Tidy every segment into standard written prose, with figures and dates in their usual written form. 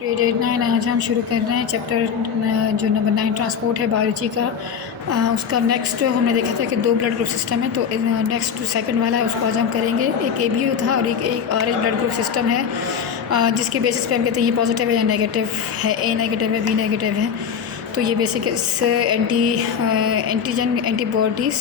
Grade 8-9 आज हम शुरू कर रहे हैं चैप्टर जो नंबर 9 ट्रांसपोर्ट है बायोलॉजी का। उसका नेक्स्ट हमने देखा था कि 2 ब्लड ग्रुप सिस्टम है, तो नेक्स्ट सेकंड वाला है उसको आज हम करेंगे। एक ABO था और एक RH ब्लड ग्रुप सिस्टम है, जिसके बेसिस पे हम कहते हैं ये पॉजिटिव है या नेगेटिव है, A नेगेटिव है, B नेगेटिव है। तो ये बेसिक इस एंटीजन एंटीबॉडीज़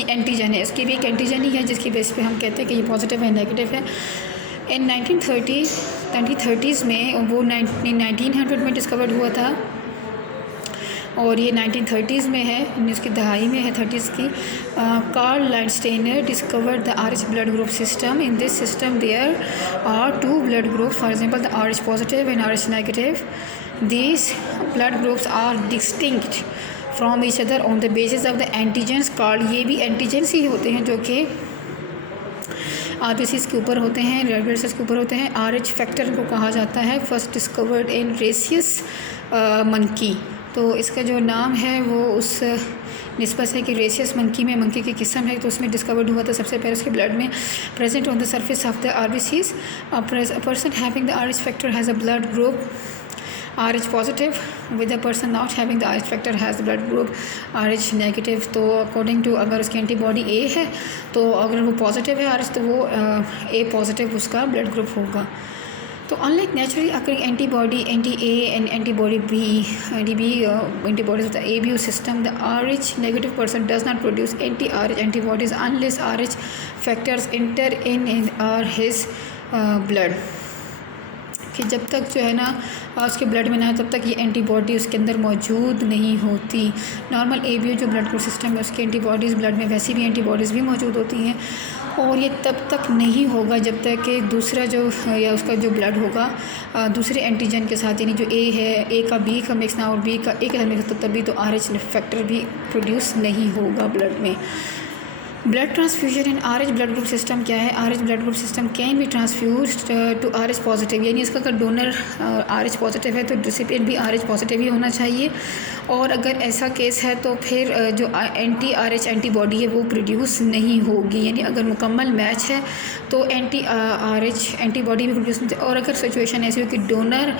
एंटीजन है, इसकी भी एक एंटीजन ही है जिसकी बेस पे हम कहते हैं कि ये पॉजिटिव है नेगेटिव है। इन 1930s में वो 1900 में डिस्कवर्ड हुआ था और ये 1930s में है, 19 की दहाई में है 30s की। Karl Landsteiner discovered the RH blood group system. In this system there are 2 blood groups, for example the RH positive and RH negative. These blood groups are distinct from each other on the basis of the antigens carried. ये भी antigens ही होते हैं जो कि RBCs के ऊपर होते हैं, रेड ब्लड सेल्स के ऊपर होते हैं। RH फैक्टर को कहा जाता है, फर्स्ट डिस्कवर्ड इन रेसियस मंकी। तो इसका जो नाम है वो उस निस्बत से कि रेसियस मंकी में मंकी की किस्म है, तो उसमें डिस्कवर्ड हुआ था सबसे पहले। उसके ब्लड में present on the surface of the RBCs। Person having the RH factor has a blood group RH positive with a person not having the RH factor has the blood group RH negative. तो according to अगर उसकी antibody A है तो अगर वो positive है RH तो वो A पॉजिटिव उसका ब्लड ग्रुप होगा। तो unlike naturally occurring antibody anti and antibody B antibodies of the ABO system, the RH negative person does not produce anti antibodies unless RH factors enter in his blood. कि जब तक जो है ना उसके blood में ना तब तक ये एंटीबॉडी उसके अंदर मौजूद नहीं होती। नॉर्मल ABO जो ब्लड ग्रुप सिस्टम है उसकी एंटीबॉडीज़ ब्लड में वैसी भी एंटीबॉडीज़ भी मौजूद होती हैं, और ये तब तक नहीं होगा जब तक कि दूसरा जो या उसका जो ब्लड होगा दूसरे एंटीजन के साथ, यानी जो A है A का B का मिक्स ना और B का A के साथ मिक्स, तो तभी तो RH फैक्टर भी प्रोड्यूस नहीं होगा ब्लड में। Blood transfusion in RH blood group system क्या है? RH blood group system can be transfused to RH positive, यानी इसका अगर डोनर RH पॉजिटिव है तो रिसिपिएंट भी RH पॉजिटिव ही होना चाहिए। और अगर ऐसा केस है तो फिर जो एंटी-RH एंटीबॉडी है वो प्रोड्यूस नहीं होगी, यानी अगर मुकम्मल मैच है तो एंटी-RH एंटीबॉडी भी प्रोड्यूस नहीं। और अगर सिचुएशन ऐसी हो कि डोनर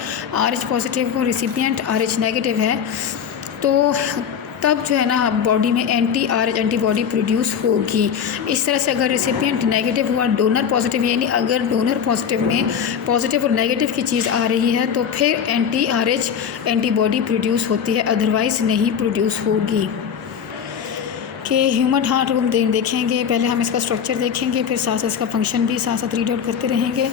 RH पॉजिटिव हो, रिसिपिएंट RH नेगेटिव है, तो तब जो है ना बॉडी में एंटी-RH एंटीबॉडी प्रोड्यूस होगी। इस तरह से अगर रिसिपिएंट नेगेटिव हुआ, डोनर पॉजिटिव, यानी अगर डोनर पॉजिटिव में पॉजिटिव और नेगेटिव की चीज़ आ रही है तो फिर एंटी-RH एंटीबॉडी प्रोड्यूस होती है, अदरवाइज़ नहीं प्रोड्यूस होगी। कि ह्यूमन हार्ट को हम देखेंगे, पहले हम इसका स्ट्रक्चर देखेंगे, फिर साथ साथ इसका फंक्शन भी साथ साथ रीड आउट करते रहेंगे।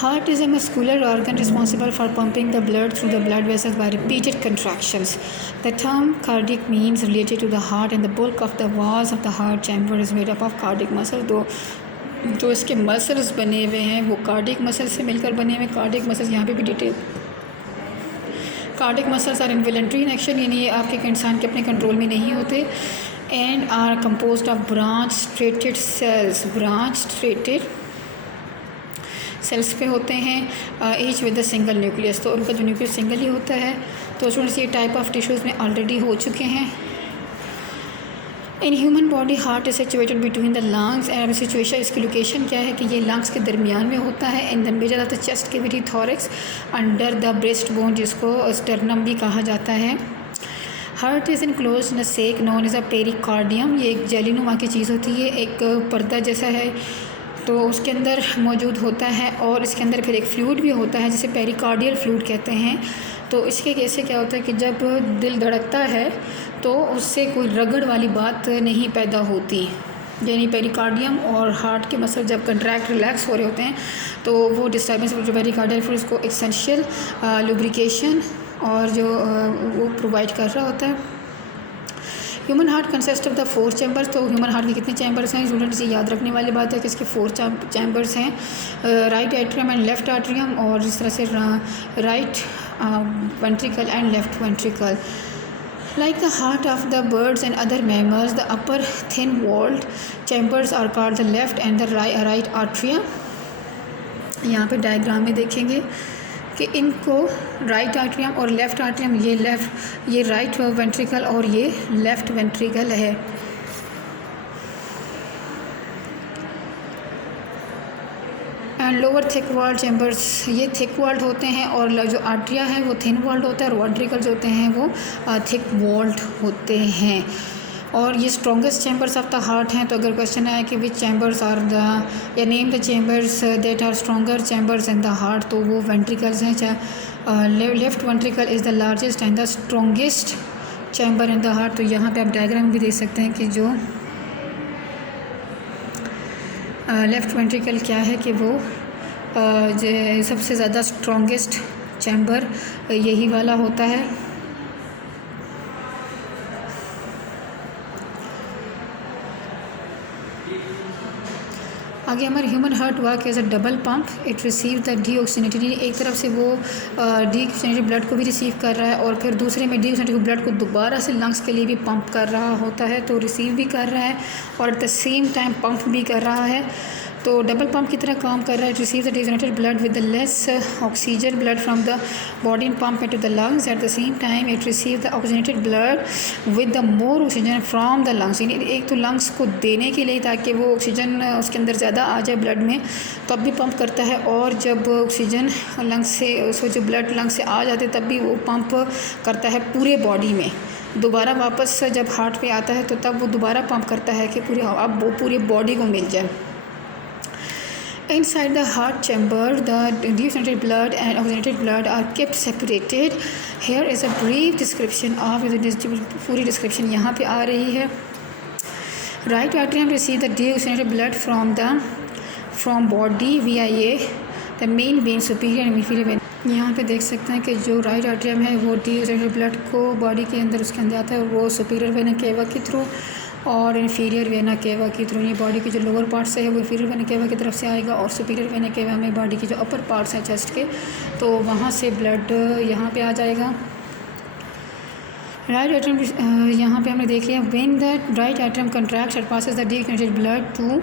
Heart is a muscular organ responsible for pumping the blood through the blood vessels by repeated contractions. The term cardiac means related to the heart, and the bulk of the walls of the heart chamber is made up of cardiac muscle. तो इसके muscles बने हुए हैं वो cardiac muscle से मिलकर बने हुए। कार्डिक मसल्स यहाँ पे भी detail, cardiac muscles are involuntary in action, यानी ये आपके एक इंसान के अपने कंट्रोल में नहीं होते। And are composed of branch striated cells, branch striated cells पे होते हैं, each with a single nucleus. तो उनका जो न्यूक्लियस सिंगल ही होता है। तो स्टूडेंट्स ये टाइप ऑफ टिश्यूज़ में ऑलरेडी हो चुके हैं। In human body heart is situated between the lungs, and situation इसकी लोकेशन क्या है कि ये लंग्स के दरमियान में होता है। In the middle of the chest cavity thorax under the breast bone, जिसको स्टर्नम भी कहा जाता है। Heart is enclosed in a sac known as a pericardium. ये एक जेलीनुमा की चीज़ होती है, एक पर्दा जैसा है, तो उसके अंदर मौजूद होता है। और इसके अंदर फिर एक फ्लूइड भी होता है जिसे पेरिकार्डियल फ्लूइड कहते हैं। तो इसके कैसे क्या होता है कि जब दिल धड़कता है तो उससे कोई रगड़ वाली बात नहीं पैदा होती, यानी पेरिकार्डियम और हार्ट के मसल जब कंट्रैक्ट रिलैक्स हो रहे होते हैं तो वो डिस्टर्बेंस जो पेरिकार्डियल फ्लूइड को एसेंशियल लुब्रिकेशन और जो वो प्रोवाइड कर रहा होता है। Human heart consist of the 4 chambers. तो ह्यूमन हार्ट के कितने चैम्बर्स हैं स्टूडेंट्स? ये याद रखने वाली बात है कि इसके 4 चैम्बर्स हैं, right atrium and left atrium, और इस तरह से right ventricle and left ventricle. Like the heart of the birds and other mammals, the upper thin-walled chambers are called the left and the right atrium. यहाँ पे diagram में देखेंगे कि इनको राइट आर्ट्रियम और लेफ़्ट आर्ट्रियम, ये right ventricle और ये लेफ़्ट वेंट्रिकल है। And lower thick walled chambers, ये थिक वॉल्ड होते हैं और जो आर्टरिया है वो थिन वॉल्ड होता है और वेंट्रिकल्स होते हैं वो थिक वॉल्ड होते हैं। और ये strongest chambers of the heart हैं। तो अगर क्वेश्चन आए कि विच चैम्बर्स आर द, या name the chambers that are stronger chambers in the heart, तो वो वेंट्रिकल्स हैं। Left ventricle is the largest and the strongest chamber in the heart. तो यहाँ पे आप डायग्राम भी देख सकते हैं कि जो लेफ़्ट वेंट्रिकल क्या है कि वो सबसे ज़्यादा स्ट्रॉन्गेस्ट चैम्बर यही वाला होता है। आगे हमारे human heart work as a double pump, it receive the deoxygenated, एक तरफ से वो डीऑक्सीनेटेड ब्लड को भी रिसीव कर रहा है और फिर दूसरे में डीऑक्सीनेटेड ब्लड को दोबारा से लंग्स के लिए भी पंप कर रहा होता है। तो रिसीव भी कर रहा है और at the same time pump भी कर रहा है। तो डबल पंप की तरह काम कर रहा है। It receive the deoxygenated blood with the less oxygen blood from the body and pump into the lungs. At the same time it receive the oxygenated blood with the more oxygen from the lungs. एक तो lungs को देने के लिए ताकि वो oxygen उसके अंदर ज़्यादा आ जाए ब्लड में, तब भी पंप करता है, और जब ऑक्सीजन लंग्स से उसको जो ब्लड लंग्स से आ जाते तब भी वो पंप करता है पूरे बॉडी में। दोबारा वापस जब हार्ट पे आता है तो तब वो दोबारा पंप करता है कि अब वो पूरी बॉडी को मिल जाए। Inside the heart chamber, the deoxygenated blood and oxygenated blood are kept separated. Here is a brief description of the पूरी description यहाँ पे आ रही है। Right atrium receive the deoxygenated blood from body via the main vein, superior and inferior vein। यहाँ पे देख सकते हैं कि जो राइट आर्टरियम है वो डीऑक्सीनेटेड ब्लड को बॉडी के अंदर उसके अंदर आता है, वो सुपीरियर वेना केवा के थ्रू और इन्फीरियर वेना केवा के थ्रू। ये बॉडी के जो लोअर पार्ट्स है वो इन्फीरियर वेना केवा की तरफ से आएगा और सुपीरियर वेना केवा में बॉडी के जो अपर पार्ट्स हैं चेस्ट के, तो वहाँ से ब्लड यहाँ पे आ जाएगा। राइट एट्रियम यहाँ पे हमने देख लिया। When the right atrium contracts it passes the deoxygenated blood to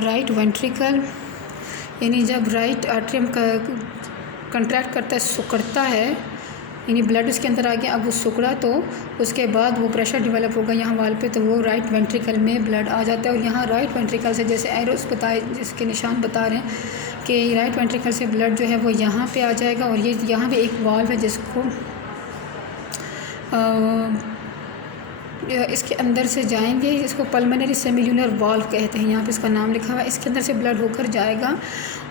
right ventricle, यानी जब राइट एट्रियम का कंट्रैक्ट करता है, सुकड़ता है, यानी ब्लड उसके अंदर आ गया, अब वो सुकड़ा तो उसके बाद वो प्रेशर डेवलप होगा यहाँ वाल पे, तो वो राइट वेंट्रिकल में ब्लड आ जाता है। और यहाँ राइट वेंट्रिकल से जैसे एरोस बताए, जिसके निशान बता रहे हैं कि राइट वेंट्रिकल से ब्लड जो है वो यहाँ पे आ जाएगा। और ये यहाँ पे एक वाल्व है जिसको इसके अंदर से जाएंगे, इसको पल्मोनरी सेमिल्यूनर वाल्व कहते हैं, यहाँ पे इसका नाम लिखा हुआ है। इसके अंदर से ब्लड होकर जाएगा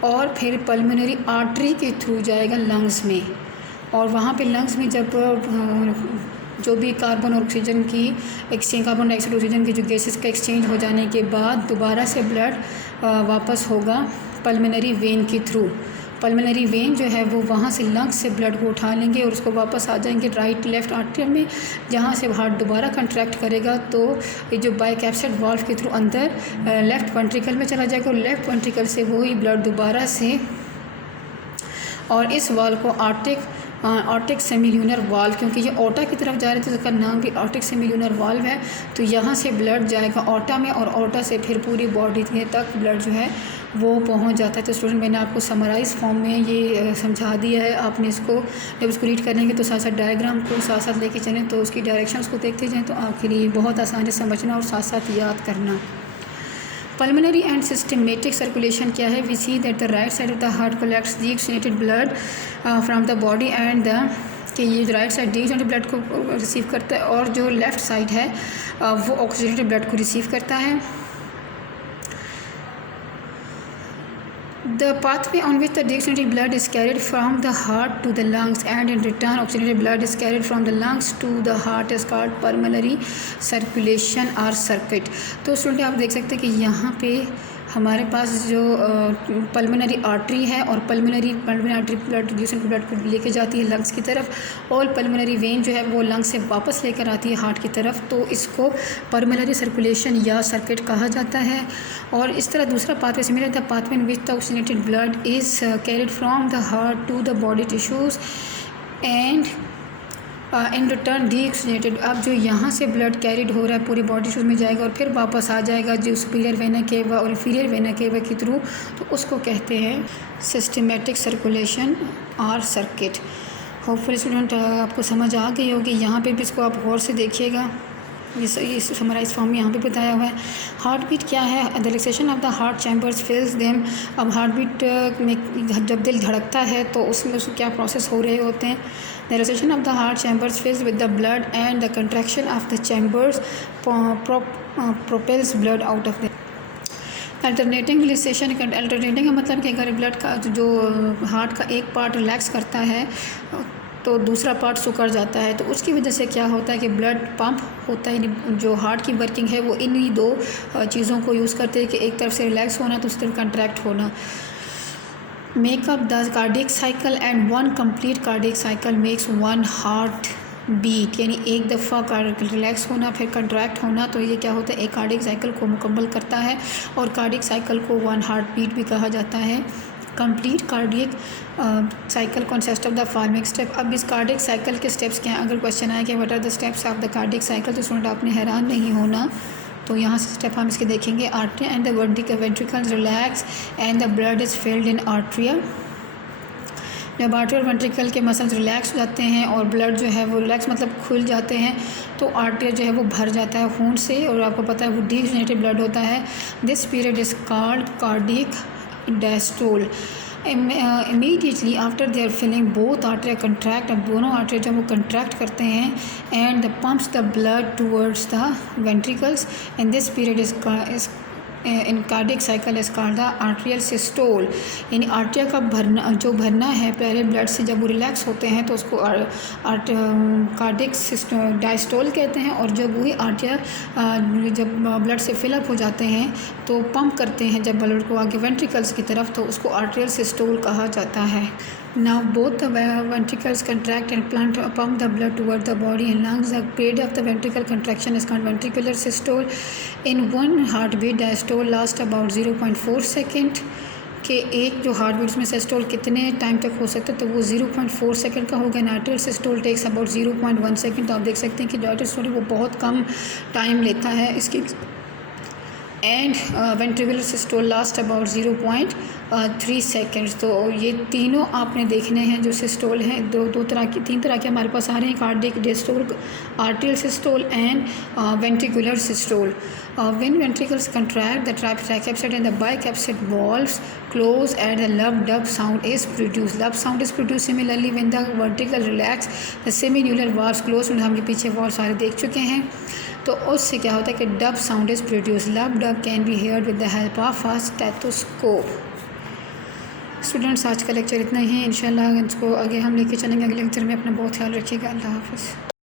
और फिर पल्मोनरी आर्टरी के थ्रू जाएगा लंग्स में, और वहाँ पे लंग्स में जब जो भी कार्बन और ऑक्सीजन की एक्सचेंज, कार्बन डाइऑक्साइड ऑक्सीजन की जो गैसेस का एक्सचेंज हो जाने के बाद दोबारा से ब्लड वापस होगा पल्मोनरी वेन के थ्रू। पल्मोनरी वेन जो है वो वहाँ से लंग्स से ब्लड को उठा लेंगे और उसको वापस आ जाएंगे राइट लेफ़्ट आर्टरी में, जहाँ से हार्ट दोबारा कंट्रैक्ट करेगा तो ये जो बाइकैप्सिड वाल्व के थ्रू अंदर लेफ़्ट वेंट्रिकल में चला जाएगा और लेफ़्ट वेंट्रिकल से वही ब्लड दोबारा से, और इस वाल्व को आर्टिक सेमिल्यूनर वाल्व, क्योंकि ये ओटा की तरफ जा रहे थे तो इसका नाम भी आर्टिक सेमिल्यूनर वाल्व है। तो यहाँ से ब्लड जाएगा ओटा में और ओटा से फिर पूरी बॉडी तक ब्लड जो है वो पहुँच जाता है। तो स्टूडेंट मैंने आपको समराइज़ फॉर्म में ये समझा दिया है, आपने इसको जब इसको रीड करेंगे तो साथ साथ डायग्राम को साथ साथ लेके चलें, तो उसकी डायरेक्शंस को देखते जाएँ तो आपके लिए बहुत आसान है समझना और साथ साथ याद करना। पल्मोनरी एंड सिस्टमेटिक सर्कुलेशन क्या है? We see that the right side of the heart collects deoxygenated blood from the body and कि ये राइट साइड डीऑक्सीनेटेड ब्लड को रिसीव करता है और जो लेफ़्ट साइड है वो ऑक्सीनेटेड ब्लड को रिसीव करता है। The pathway on which the deoxygenated blood is carried from the heart to the lungs and in return oxygenated blood is carried from the lungs to the heart is called pulmonary circulation or circuit। तो student आप देख सकते हैं कि यहाँ पे हमारे पास जो पल्मोनरी आर्टरी है और pulmonary artery blood deoxygenated blood को लेके जाती है लंग्स की तरफ, और पल्मोनरी वेन जो है वो लंग्स से वापस लेकर आती है हार्ट की तरफ, तो इसको पल्मोनरी सर्कुलेशन या सर्किट कहा जाता है। और इस तरह दूसरा pathway similar the pathway in which the oxygenated blood is carried from the heart to the body tissues and in return deoxygenated. अब जो यहाँ से ब्लड कैरिड हो रहा है पूरी बॉडी टिश्यूज़ में जाएगा और फिर वापस आ जाएगा जो सुपीरियर वेना केवा और इंफीरियर वेना केवा के थ्रू, तो उसको कहते हैं सिस्टमेटिक सर्कुलेशन और सर्किट। होपफुली स्टूडेंट आपको समझ आ गई होगी। यहाँ पे भी इसको आप गौर से देखिएगा ये समराइज फॉर्म में यहाँ पे बताया हुआ है। हार्ट बीट क्या है? The relaxation of the heart chambers fills them. अब हार्ट बीट में जब दिल धड़कता है तो उसमें उसको क्या प्रोसेस हो रहे होते हैं? The relaxation of the heart chambers fills with the blood and the contraction of the chambers propels blood out of the. Alternating relaxation, alternating का मतलब कि अगर ब्लड का जो हार्ट का एक पार्ट रिलैक्स करता है तो दूसरा पार्ट सुकर जाता है, तो उसकी वजह से क्या होता है कि ब्लड पंप होता है। जो हार्ट की वर्किंग है वो इन्हीं दो चीज़ों को यूज़ करते हैं कि एक तरफ से रिलैक्स होना तो उस तरफ कंट्रैक्ट होना। Make up the cardiac cycle and one complete cardiac cycle makes one heart beat, यानी एक दफ़ा रिलैक्स होना फिर कंट्रैक्ट होना, तो ये क्या होता है? एक कार्डियक साइकिल को मुकम्मल करता है और कार्डियक साइकिल को वन हार्ट बीट भी कहा जाता है। Complete cardiac cycle consist of the following step. अब इस कार्डियक साइकिल के स्टेप्स क्या हैं? अगर क्वेश्चन आए कि what are the steps of the cardiac cycle, तो स्टूडेंट आपने हैरान नहीं होना। तो यहाँ से स्टेप हम इसके देखेंगे। Artery and the ventricles relax and the blood is filled in atria. जब आर्टरी और वेंट्रिकल के मसल्स रिलैक्स हो जाते हैं और ब्लड जो है वो रिलैक्स मतलब खुल जाते हैं तो आर्टरी जो है वो भर जाता है खून से, और आपको पता है वो डीजनरेटेड ब्लड होता है। This period is called cardiac diastole. Immediately after their filling both artery contract, अब दोनों आर्टरी जब वो कंट्रैक्ट करते हैं and the pumps the blood towards the ventricles and this period is in cardiac cycle is called the atrial systole. यानी आर्टिया का भरना है पहले ब्लड से, जब वो रिलैक्स होते हैं तो उसको कार्डियक डायस्टोल कहते हैं, और जब वही आर्टिया जब ब्लड से फिलअप हो जाते हैं तो पंप करते हैं जब ब्लड को आगे वेंट्रिकल्स की तरफ, तो उसको आर्ट्रियल सिस्टोल कहा जाता है। Now both the ventricles contract and pump the blood toward the body and lungs. The period of the ventricle contraction is called ventricular systole. In one heartbeat, diastole lasts about 0.4 second. कि एक जो heart beats में systole कितने time तक हो सकता है, तो वो 0.4 सेकंड का होगा। Arterial systole takes about 0.1 second. तो आप देख सकते हैं कि जो आर्टरियल सिस्टोल वो बहुत कम टाइम लेता है इसकी। And ventricular systole last about 0.3 seconds. तो ये तीनों आपने देखने हैं जो सिस्टोल हैं, तीन तरह के हमारे पास आ रहे हैं, cardiac diastole, arterial systole and ventricular systole. When ventricles contract the tricuspid and the bicuspid valves close and the lub dub sound is produce. Lub sound is produce similarly when the vertical relax the semilunar valves close. हम ये पीछे valve सारे देख चुके हैं। तो उससे क्या होता है कि डब साउंड इज प्रोड्यूस। लब dub can be heard with the help of a stethoscope. Students आज का लेक्चर इतना ही है। इंशाल्लाह इसको आगे हम लेके चलेंगे अगले लेक्चर में। अपना बहुत ख्याल रखिएगा। अल्लाह हाफ़िज़।